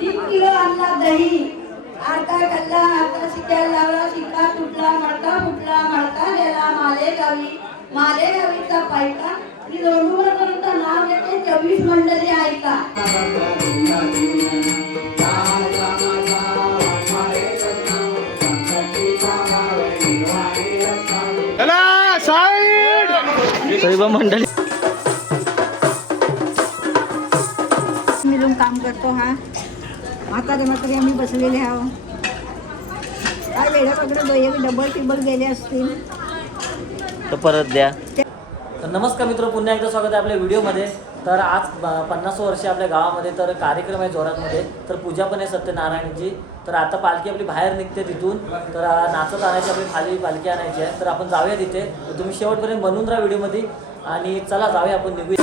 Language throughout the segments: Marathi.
3 किलो आणला दही, अर्धा खाल्ला, अर्धा शिक्याला लावला, शिक्का तुटला, मडका फुटला, मडका गेला मालेगावीचा पायका. आणि दोंडूवरपर्यंत नाव घेते 24 मंडळी ऐका. सर्व मंडळी मिळून काम करतो. हा म्हातारे आम्ही बसलेले आहो. काय वेळापकडे दोये डबल टिबल गेले असतील तर परत द्या. तर नमस्कार मित्र, पुन्हा एकदा स्वागत आहे आपल्या व्हिडिओमध्ये. तर आज 50 वर्षे आपल्या गावामध्ये तर कार्यक्रम आहे जोरातमध्ये. तर पूजा पण आहे सत्यनारायणची. तर आता पालखी आपली बाहेर निघते तिथून. तर नाचत आणायची, आपली खाली पालखी आणायची आहे. तर आपण जाऊया तिथे. तर तुम्ही शेवटपर्यंत बनवून राहा व्हिडिओमध्ये. आणि चला जाऊया आपण निघूया.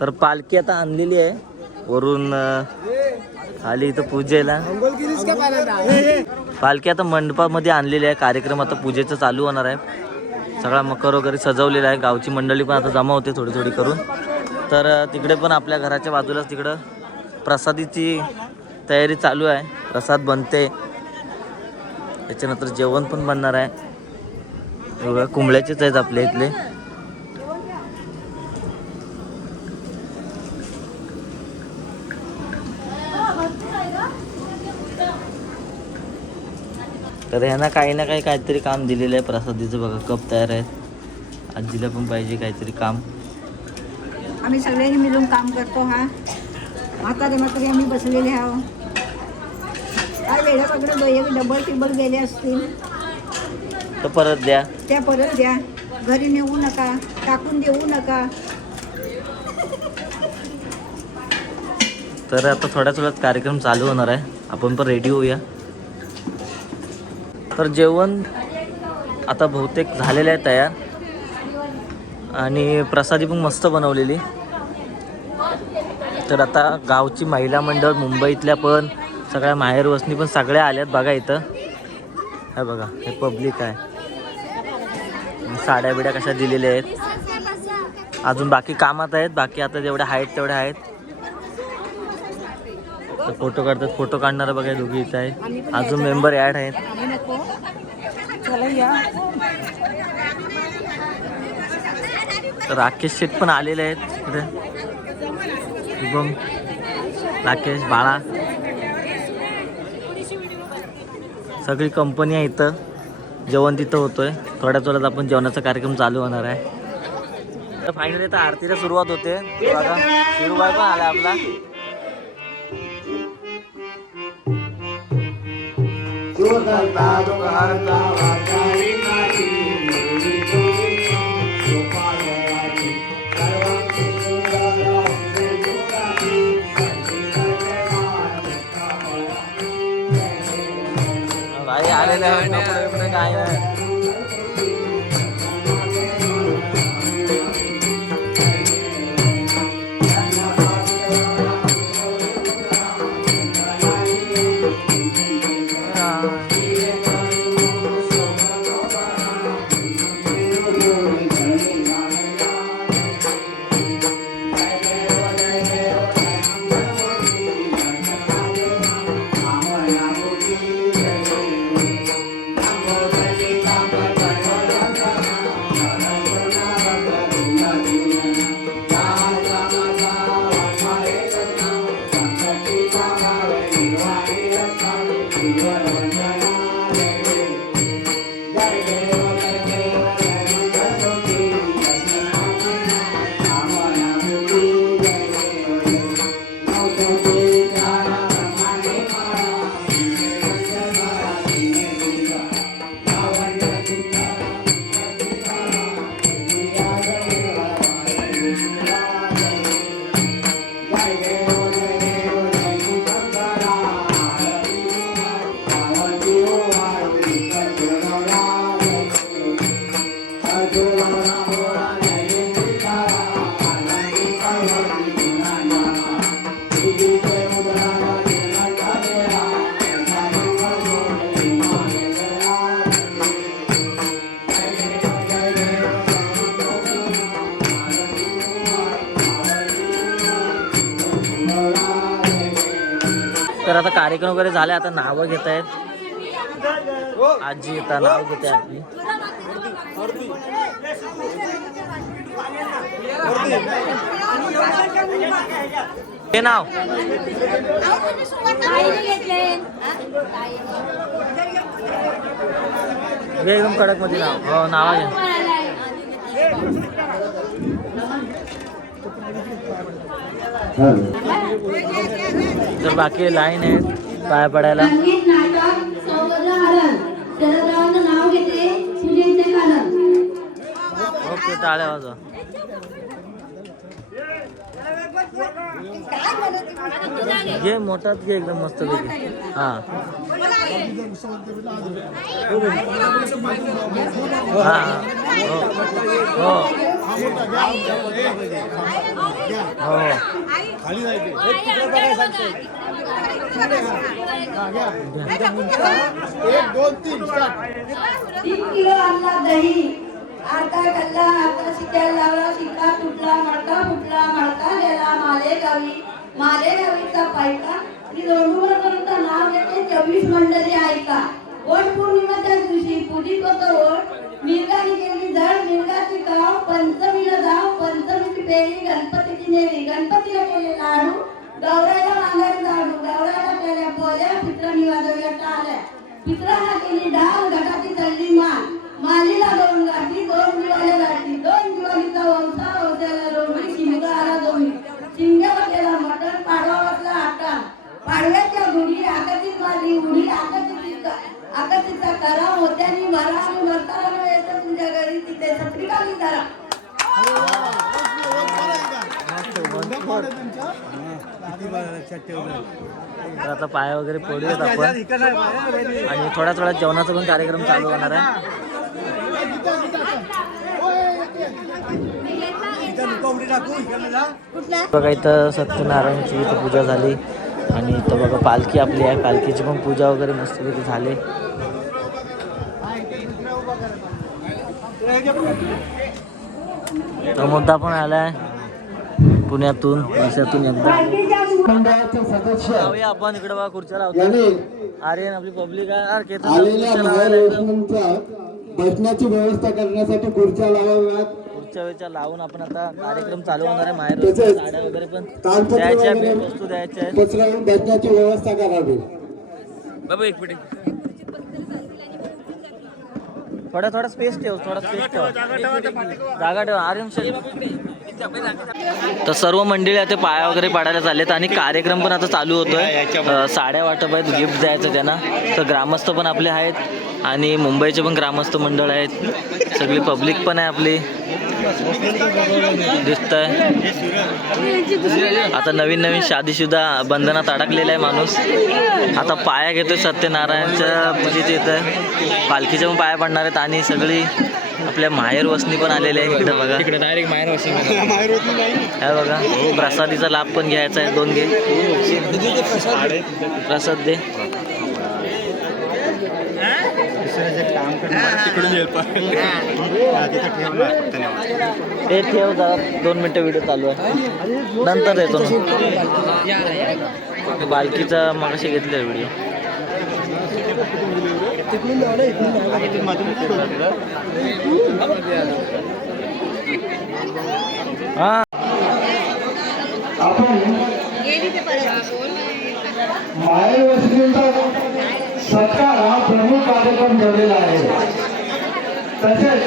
तर पालखी आता आणलेली आहे वरून खाली इथं पूजेला. पालखी आता मंडपामध्ये आणलेली आहे. कार्यक्रम आता पूजेचं चालू होणार आहे. सगळा मकर वगैरे सजवलेला आहे. गावची मंडळी पण आता जमा होते थोडी थोडी करून. तर तिकडे पण आपल्या घराच्या बाजूलाच तिकडं प्रसादीची तयारी चालू आहे. प्रसाद बनते, त्याच्यानंतर जेवण पण बनणार आहे. एवढं कुंबळ्याचेच आहेत आपल्या इथले. तर ह्यांना काही ना काही काहीतरी काम दिलेलं आहे प्रसादीचं. बघा कप तयार आहेत. आजीला पण पाहिजे काहीतरी काम. आम्ही सगळ्यांनी मिळून काम करतो. हा म्हातारे आम्ही बसलेले आहो. काय वेळा वगैरे दोये डबल टिबल गेले असतील तर परत द्या. त्या परत द्या. घरी नेऊ नका, टाकून देऊ नका. तर आता थोड्याच वेळात कार्यक्रम चालू होणार आहे. आपण पण रेडी होऊया. तर जेवण आता बहुतेक झालेलं आहे तयार. आणि प्रसादी पण मस्त बनवलेली. तर आता गावची महिला मंडळ मुंबईतल्या पण सगळ्या माहेर वसनी पण सगळ्या आल्यात बघा इथं. हे बघा हे पब्लिक आहे. साड्या बिड्या कशा दिलेल्या आहेत. अजून बाकी कामात आहेत. बाकी आता जेवढ्या आहेत तेवढ्या आहेत. तर फोटो काढतात. फोटो काढणारं बघा दोघी इथं आहेत. अजून मेंबर ॲड आहेत. तर राकेश शेठ पण आलेले आहेत इकडे. शुभम, राकेश, बाळा, सगळी कंपनी आहे इथं. जेवण तिथं होतोय. थोड्याच वेळात आपण जेवणाचा कार्यक्रम चालू होणार आहे. तर फायनली आता आरतीला सुरुवात होते. बघा शिरूबाई पण आला आपला. भाई आलेले आहे. कपडे काय नाही. तर आता कार्यक्रम वगैरे झाले. आता नावं घेत आहेत. आजी आता नाव घेते आपली. हे नाव एकदम कडक मध्ये नाव. हो नाव घ्या. तर बाकी लाईन आहे पाया पडायला. ओके टाळ्या वाजवा. घे मोठाच घे एकदम मस्त पैकी. हा हा हो हो हो तीन किलो आणला दही, अर्धा खाल्ला, अर्धा शिक्याला लावला, शिक्का तुटला, मडका फुटला, मडका गेला मालेगावीचा पायका. आणि दोंडूवरपर्यंत नाव घेते 24 मंडळी ऐका. वट पौर्णिमेच्या दिवशी पूजित होतं वट, मिरगाने केली धड, मिरगाची काव, पंचमीला जाव, पंचमीची पेरी, गणपतीची नेरी, गणपतीला केले लाडू, गौरायला मांगारी लाडू, गौरायला केल्या पोळ्या, पित्रांनी वाजवल्या टाळ्या, पित्रांना केली डाळ, घटाची तळली मान, मालीला 2 गाठी, 2 दिवाळ्या गाठी, 2 दिवाळीचा वंसा, वंसाला लोणी, शिमगा आला दोन्ही, शिमग्यावर केला मटण, पाडवा वाजला आटा, पाडव्याच्या गुढी, आकाशीत मारली उडी, आकाशीचा करा, होत्यानी भरा आणि भरताना येतं तुमच्या घरी तिथे सत्रिकाली धरा. तर आता पाय वगैरे पडूयात आपण आणि थोड्या जेवणाचा पण कार्यक्रम चालू होणार आहे. बघा इथं सत्यनारायणची इथं पूजा झाली आणि इथं बघा पालखी आपली आहे, पालखीची पण पूजा वगैरे मस्तपैकी झाली. तो मुद्दा पण आलाय पुण्यातून वर्षातून एकदा. मंडळाचे सदस्य जाऊया आपण इकडे बघा खुर्च्या लावतो. यांनी आर्यन आपली पब्लिक आहे. आलेल्या महाराष्ट्रांच्या बसण्याची व्यवस्था करण्यासाठी खुर्च्या लावाव्यात. खुर्च्या लावून आपण आता कार्यक्रम चालू होणार आहे. माहेर तसेच साड्या वगैरे पण तालपत्र द्यायच्या वगैरे आहेत, वस्तू द्यायच्या आहेत. पसरवून बसण्याची व्यवस्था करावी. बाबा एक मिनिट थोडा स्पेस ठेव, जागा ठेव. आर्यन तर सर्व मंडळी आता पाया वगैरे पाडायला चाललेत आणि कार्यक्रम पण आता चालू होतोय. साड्या वाटप आहेत, गिफ्ट द्यायचं त्यांना. तर ग्रामस्थ पण आपले आहेत आणि मुंबईचे पण ग्रामस्थ मंडळ आहेत, सगळी पब्लिक पण आहे आपली दिसतंय. आता नवीन शादीशुदा बंधनात अडकलेला आहे माणूस. आता पाया घेतोय सत्यनारायणच्या पूजेत येतं, पालखीच्या पण पाया पडणार आहेत आणि सगळी आपल्या माहेर वसनी पण आलेले आहे. इकडे बघा, इकडे डायरेक्ट माहेर वसनी आहे बघा. प्रसादीचा लाभ पण घ्यायचा आहे. 2 घे प्रसाद दे. ते ठेव जरा, 2 मिनिटं व्हिडिओ चालू आहे, नंतर येतो. बालकीचा मागाशी घेतला व्हिडिओ. हा आपण माहेर वस्तीचा सत्कार हा प्रमुख कार्यक्रम ठेवलेला आहे. तसेच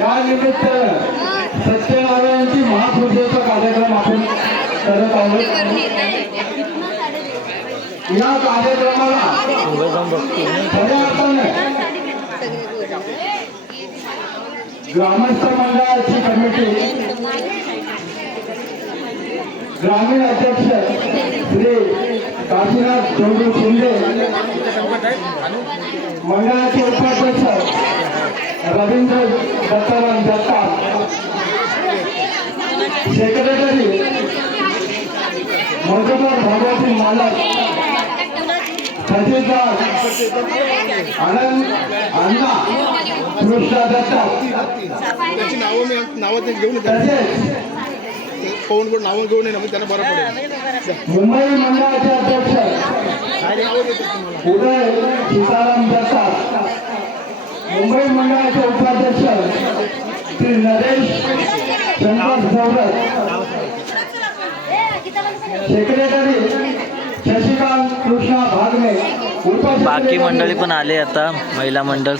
या निमित्त सत्यनारायणची महापूजेचा कार्यक्रम आपण करत आहोत. या कार्यक्रमाला खऱ्या अर्थाने ग्रामस्थ मंडळाची कमिटी, ग्रामीण अध्यक्ष श्री काशीनाथ जोडू शिंदे, मंडळाचे उपाध्यक्ष रवींद्र दत्ताराम जगताप, सेक्रेटरी मधुकर भगवती मालक, तहसीलदार आनंद अण्णा कृष्णा दत्ताप, तसेच मुंबई मंडळाचे अध्यक्ष उदय सीताराम जगताप, मुंबई मंडळाचे उपाध्यक्ष श्री नरेश शंकर सौरभ, सेक्रेटरी शशिकांत कृष्णा भागमे, बाकी मंडळी पण आले आता, महिला मंडळ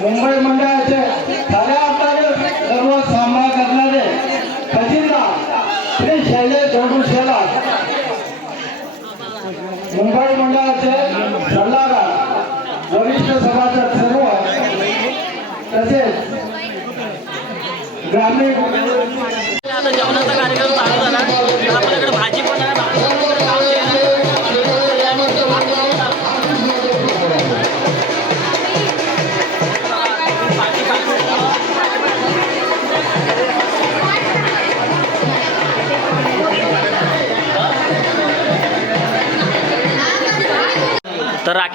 मुंबई मंडळाचे साऱ्या अर्थाने सर्व सांभाळ करणारे तहसीलदार श्री शैलेश जोडू शेलार, मुंबई मंडळाचे सल्लागार वरिष्ठ सभासद सर्व, तसेच ग्रामीण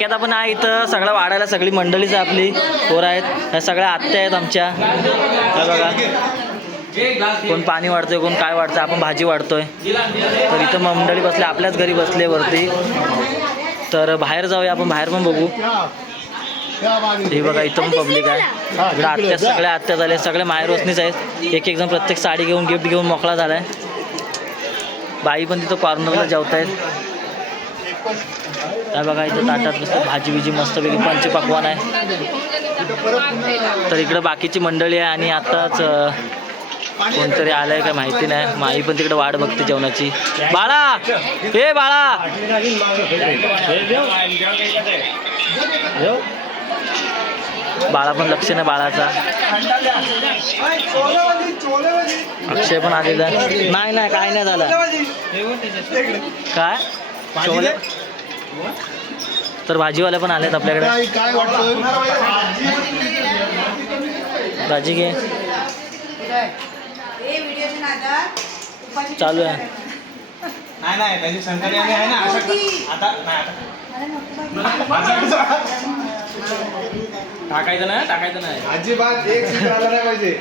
शक्यता पण आहे इथं सगळं वाढायला. सगळी मंडळीच आपली पोरं आहेत. ह्या सगळ्या आत्या आहेत आमच्या. हे बघा, कोण पाणी वाढतोय, कोण काय वाढतंय, आपण भाजी वाढतोय. तर इथं मंडळी बसले, आपल्याच घरी बसले वरती. तर बाहेर जाऊया आपण, बाहेर पण बघू. हे बघा इथं पण पब्लिक आहे. इकडं आत्या, सगळ्या आत्या झाल्या, सगळे माहेर वसनीच आहेत. एक एक जण प्रत्येक साडी घेऊन गिफ्ट घेऊन मोकळा झालाय. बाई पण तिथं कॉर्नरला जेवत आहेत. काय बघा इथं ताटात मस्त भाजी बिजी मस्तपैकी पंचपक्वान्न आहे. तर इकडं बाकीची मंडळी आहे आणि आताच कोणतरी आलंय काय माहिती नाही. माई पण तिकडे वाट बघते जेवणाची. बाळा, हे बाळा, बाळा पण लक्ष नाही बाळाचा. अक्षय पण आलेला नाही. नाही काय नाही झालं. काय छोले? तर भाजीवाले पण आलेत आपल्याकडे. भाजी घे, चालू आहे. नाही त्याची संकल्पना आहे ना. आता टाकायचं नाही अजिबात एक सीट आला नाही पाहिजे.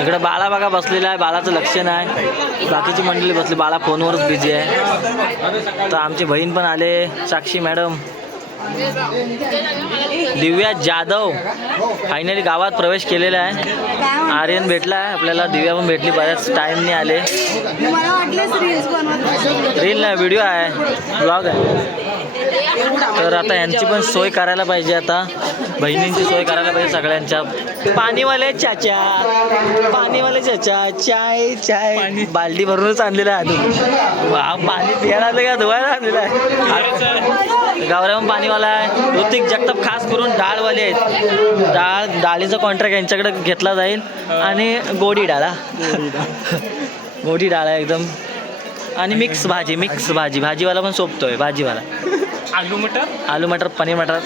इकडे बाळा बघा बसलेला आहे. बाळाचं लक्ष नाही. बाकीची मंडळी बसली, बाळा फोनवरच बिझी आहे. तर आमची बहीण पण आले, साक्षी मॅडम. दिव्या जाधव फायनली गावात प्रवेश केलेला आहे. आर्यन भेटला आहे आपल्याला, दिव्या पण भेटली, बऱ्याच टाईमने आले. रील नाही, व्हिडिओ आहे, ब्लॉग आहे. तर आता यांची पण सोय करायला पाहिजे. आता बहिणींची सोय करायला पाहिजे सगळ्यांच्या. पाणीवाले चाचा, पाणीवाले चाचा, चाय चाय. बाल्टी भरूनच आणलेला आहे अजून. पाणी प्यायला आलं का धुवायला आणलेलं आहे. गावऱ्याहून पाणीवाला आहे. ऋतिक जगताप खास करून डाळवाले आहेत. डाळीचा कॉन्ट्रॅक्ट यांच्याकडे घेतला जाईल. आणि गोडी डाळ, गोडी डाळ आहे एकदम. आणि मिक्स भाजी, भाजीवाला पण सोपतोय. भाजीवाला आलू मटर, पनीर मटर,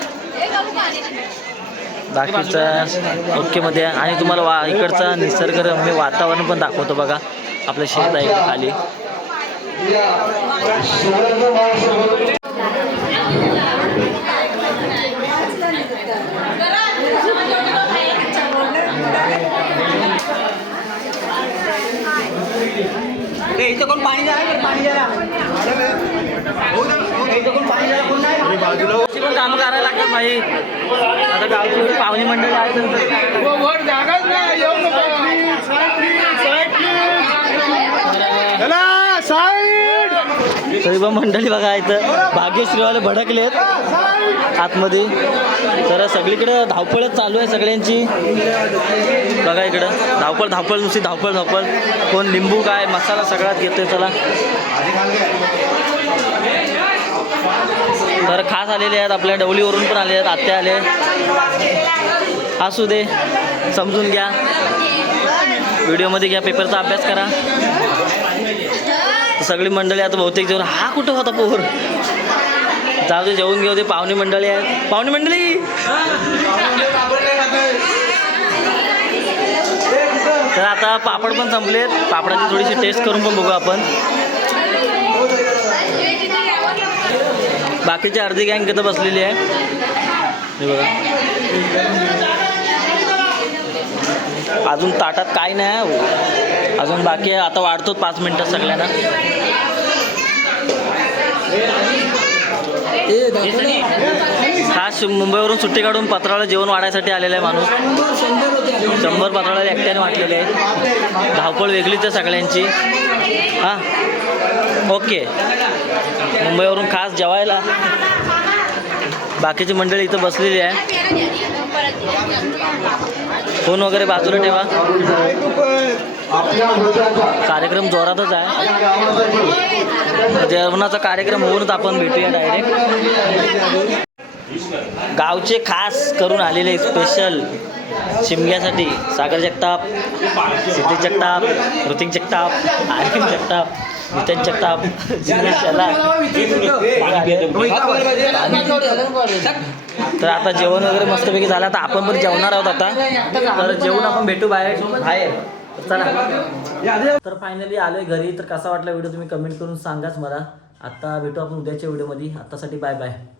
बाकीचं ओके मध्ये. आणि तुम्हाला इकडचा निसर्गरम्य वातावरण पण दाखवतो बघा. आपलं शेत आहे इकडे खाली. इथं कोण पाणी पण काम करायला लागतात भाई. आता गावची पाहुणी मंडळी आहेत. तरी पण मंडळी बघा इथं भाग्यश्रीवाले भडकलेत आतमध्ये. तर सगळीकडं धावपळच चालू आहे सगळ्यांची. बघा इकडं धावपळ, नुसती धावपळ. कोण लिंबू काय मसाला सगळ्यात घेतोय. चला, तर खास आलेले आहेत आपल्या डवलीवरून पण आले आहेत. आत्या आले. असू दे, समजून घ्या, व्हिडिओमध्ये घ्या, पेपरचा अभ्यास करा. सगळी मंडळी आता बहुतेक जेवण. हा कुठं होता पोर? जाऊ दे, जेवून घेऊ दे. पाहुणे मंडळी आहेत. पाहुणे मंडळी तर आता पापड पण संपलेत. पापडाची थोडीशी टेस्ट करून पण बघू आपण. बाकीची अर्धी गँग इथं बसलेली आहे. हे बघा, अजून ताटात काय नाही, अजून बाकी आहे. आता वाढतो 5 मिनिटात सगळ्यांना. खास मुंबईवरून सुट्टी काढून पत्रावळा जेवण वाढायसाठी आलेला आहे माणूस. 100 पत्रावळ्या एकट्याने वाटलेले आहेत. धावपळ वेगळीच आहे सगळ्यांची. हां, ओके. मुंबईवरून खास जेवायला बाकीची मंडळी इथं बसलेली आहे. फोन वगैरे बाजूला ठेवा. कार्यक्रम जोरातच आहे. जेवणाचा कार्यक्रम होऊनच आपण भेटूया डायरेक्ट. गावचे खास करून आलेले स्पेशल शिमग्यासाठी सागर जगताप, सिद्धेश जगताप, ऋतिक जगताप, आर्यन जगताप, नितेश जगताप, तर आता जेवण वगैरे मस्तपैकी झालं. आता आपण पण जेवणार आहोत आता. तर जेवण आपण भेटू बाहेर. चला, तर फायनली आलोय घरी. तर कसा वाटला व्हिडिओ तुम्ही कमेंट करून सांगाच मला. आता भेटू आपण उद्याच्या व्हिडिओमध्ये. आत्तासाठी बाय बाय.